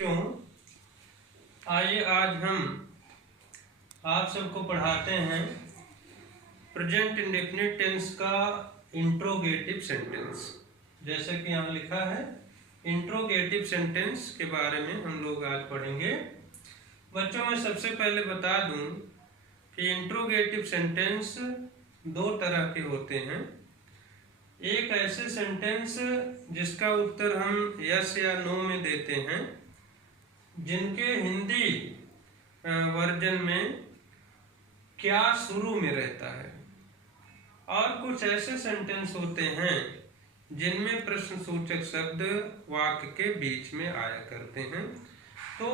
बच्चों, आइए आज हम आप सबको पढ़ाते हैं प्रेजेंट इंडेफिनिट टेंस का इंट्रोगेटिव सेंटेंस। जैसे कि यहाँ लिखा है इंट्रोगेटिव सेंटेंस के बारे में हम लोग आज पढ़ेंगे। बच्चों, मैं सबसे पहले बता दूं कि इंट्रोगेटिव सेंटेंस दो तरह के होते हैं। एक ऐसे सेंटेंस जिसका उत्तर हम यस या नो में देते हैं, जिनके हिंदी वर्जन में क्या शुरू में रहता है, और कुछ ऐसे सेंटेंस होते हैं जिनमें प्रश्नसूचक शब्द वाक्य के बीच में आया करते हैं। तो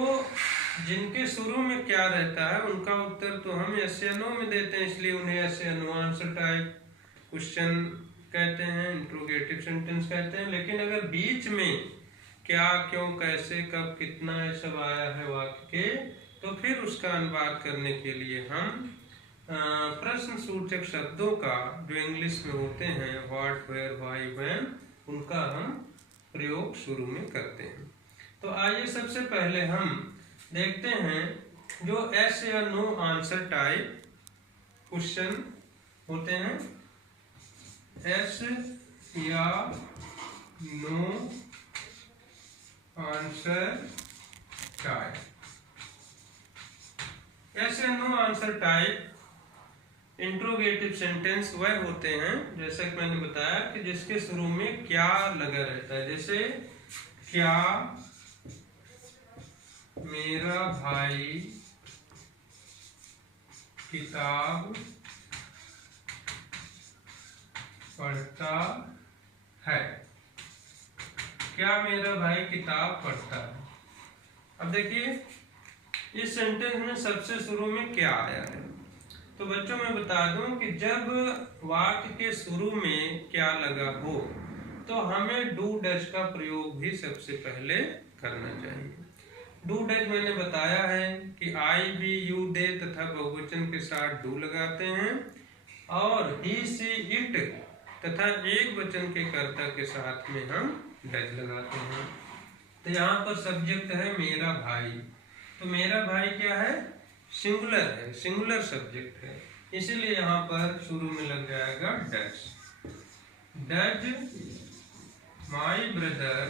जिनके शुरू में क्या रहता है उनका उत्तर तो हम यस या नो में देते हैं, इसलिए उन्हें यस या नो आंसर टाइप क्वेश्चन कहते हैं, इंट्रोगेटिव सेंटेंस कहते हैं। लेकिन अगर बीच में क्या, क्यों, कैसे, कब, कितना ये सब आया है वाक्य के, तो फिर उसका अनुवाद करने के लिए हम प्रश्न सूचक शब्दों का जो इंग्लिश में होते हैं व्हाट, वेयर, व्हाई, व्हेन, उनका हम प्रयोग शुरू में करते हैं। तो आइए सबसे पहले हम देखते हैं जो एस या नो आंसर टाइप क्वेश्चन होते हैं। एस या नो आंसर टाइप। एस या no answer type interrogative sentence वह होते हैं, जैसे कि मैंने बताया, कि जिसके शुरू में क्या लगा रहता है। जैसे क्या मेरा भाई किताब पढ़ता है। क्या मेरा भाई किताब पढ़ता है। अब देखिए इस सेंटेंस में सबसे शुरू में क्या आया है। तो बच्चों मैं बता दूं कि जब वाक्य के शुरू में क्या लगा हो तो हमें डू डज का प्रयोग भी सबसे पहले करना चाहिए। डू डज मैंने बताया है कि आई, वी, यू, दे तथा बहुवचन के साथ डू लगाते हैं, और ही, सी, इट तथा एक वचन के कर्ता के साथ में हम डज लगाते हैं। तो यहाँ पर सब्जेक्ट है मेरा भाई, तो मेरा भाई क्या है, सिंगुलर है, सिंगुलर सब्जेक्ट है, इसीलिए यहाँ पर शुरू में लग जाएगा does. Does my brother,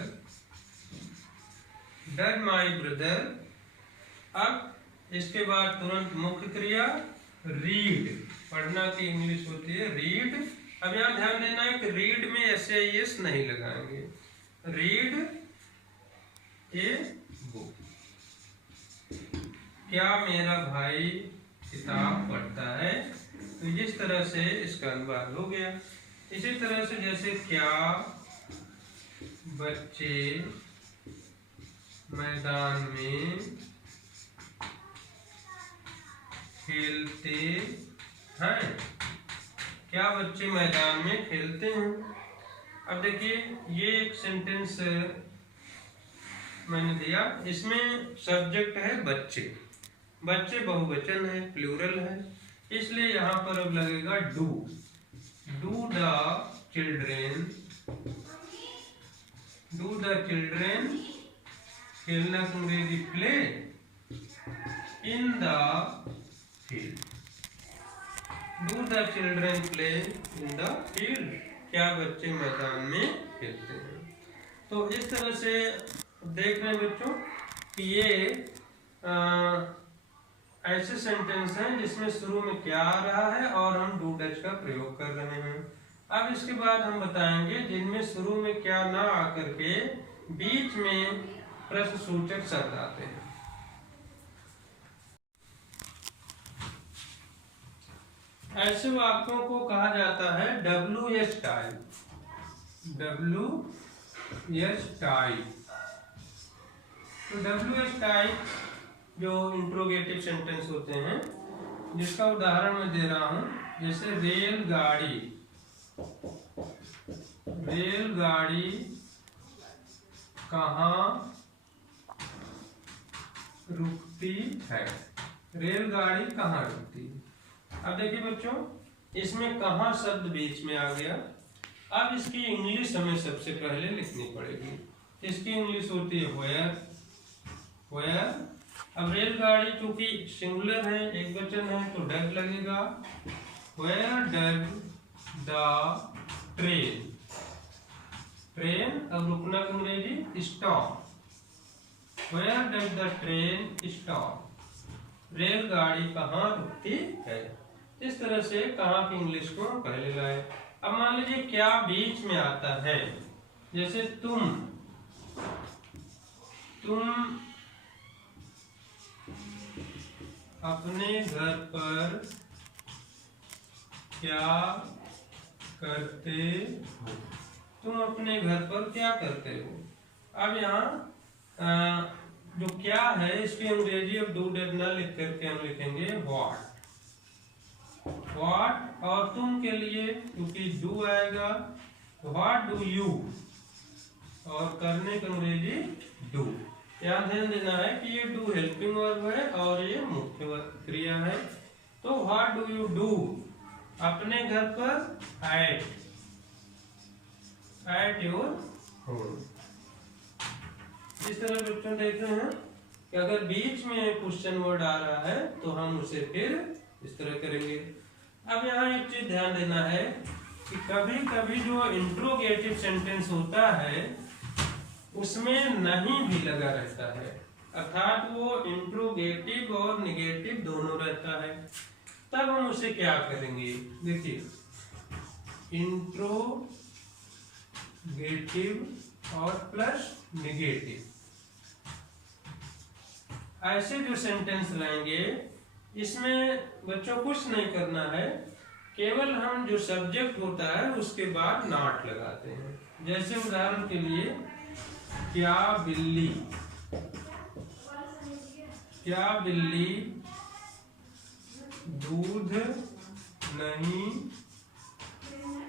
does my brother. अब इसके बाद तुरंत मुख्य क्रिया रीड, पढ़ना की इंग्लिश होती है रीड। अब यहाँ ध्यान देना है कि रीड में ऐसे एस नहीं लगाएंगे। Read a book. क्या मेरा भाई किताब पढ़ता है, तो जिस तरह से इसका अनुवाद हो गया। इसी तरह से जैसे क्या बच्चे मैदान में खेलते हैं। क्या बच्चे मैदान में खेलते हैं। अब देखिए ये एक सेंटेंस मैंने दिया, इसमें सब्जेक्ट है बच्चे, बच्चे बहुवचन है, प्लूरल है, इसलिए यहाँ पर अब लगेगा do. Do the children, do the children, खेलना का अंग्रेजी play, in the field. Do the children play in the field. क्या बच्चे मैदान में खेलते हैं। तो इस तरह से देख रहे हैं बच्चों कि ये ऐसे सेंटेंस हैं जिसमें शुरू में क्या आ रहा है और हम डू डज का प्रयोग कर रहे हैं। अब इसके बाद हम बताएंगे जिनमें शुरू में क्या ना आकर के बीच में प्रश्नसूचक शब्द आते हैं। ऐसे वाक्यों को कहा जाता है WS टाइप। WS type. तो WS टाइप जो इंट्रोगेटिव सेंटेंस होते हैं, जिसका उदाहरण मैं दे रहा हूं, जैसे रेलगाड़ी, रेलगाड़ी कहाँ रुकती है। रेलगाड़ी कहाँ रुकती है। अब देखिए बच्चों, इसमें कहाँ शब्द बीच में आ गया। अब इसकी इंग्लिश हमें सबसे पहले लिखनी पड़ेगी। इसकी इंग्लिश होती है वेयर, वेयर। अब रेलगाड़ी चूंकि सिंगुलर है, एक वचन है, तो डज लगेगा। Where does the train, train. अब रुकना का अंग्रेजी stop. Where does the train stop, रेलगाड़ी कहाँ रुकती है। इस तरह से कहाँ की इंग्लिश को पहले लाए। अब मान लीजिए क्या बीच में आता है, जैसे तुम अपने घर पर क्या करते हो, तुम अपने घर पर क्या करते हो। अब यहाँ जो क्या है इसकी अंग्रेजी अब डू डज ना लिख करके हम लिखेंगे व्हाट। व्हाट और तुम के लिए क्योंकि डू आएगा, व्हाट डू यू, और करने की अंग्रेजी डू। यहाँ ध्यान देना है कि ये डू हेल्पिंग वर्ब है और ये मुख्य क्रिया है। तो व्हाट डू यू डू, अपने घर पर एट योर होम। इस तरह बच्चों देख रहे हैं कि अगर बीच में क्वेश्चन वर्ड आ रहा है तो हम उसे फिर इस तरह करेंगे। अब यहाँ एक चीज ध्यान देना है कि कभी कभी जो इंट्रोगेटिव सेंटेंस होता है उसमें नहीं भी लगा रहता है, अर्थात वो इंट्रोगेटिव और निगेटिव दोनों रहता है। तब हम उसे क्या करेंगे, देखिए इंट्रोगेटिव और प्लस निगेटिव, ऐसे जो सेंटेंस लाएंगे इसमें बच्चों कुछ नहीं करना है, केवल हम जो सब्जेक्ट होता है उसके बाद नॉट लगाते हैं। जैसे उदाहरण के लिए क्या बिल्ली दूध नहीं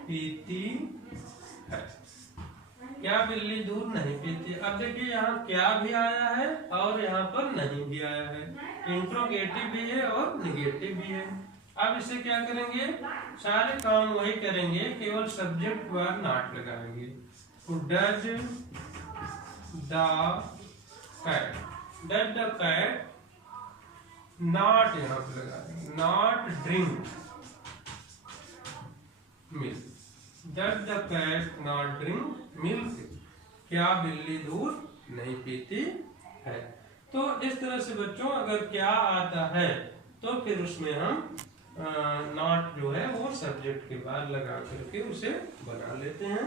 पीती है, क्या बिल्ली दूध नहीं पीती। अब देखिए यहाँ क्या भी आया है और यहाँ पर नहीं भी आया है, इंट्रोगेटिव भी है और निगेटिव भी है। अब इसे क्या करेंगे, सारे काम वही करेंगे, केवल सब्जेक्ट बार नॉट लगाएंगे। डज द कैट, नॉट यहाँ पे लगा देंगे, not drink milk. Does the cat not drink milk, क्या बिल्ली दूध नहीं पीती है। तो इस तरह से बच्चों अगर क्या आता है तो फिर उसमें हम नॉट जो है वो सब्जेक्ट के बाद लगा करके उसे बना लेते हैं।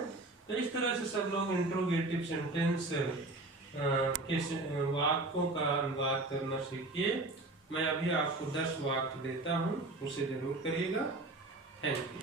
तो इस तरह से सब लोग इंट्रोगेटिव सेंटेंस के वाक्यों का अनुवाद करना सीखिए। मैं अभी आपको 10 वाक्य देता हूँ, उसे जरूर करिएगा। Thank you.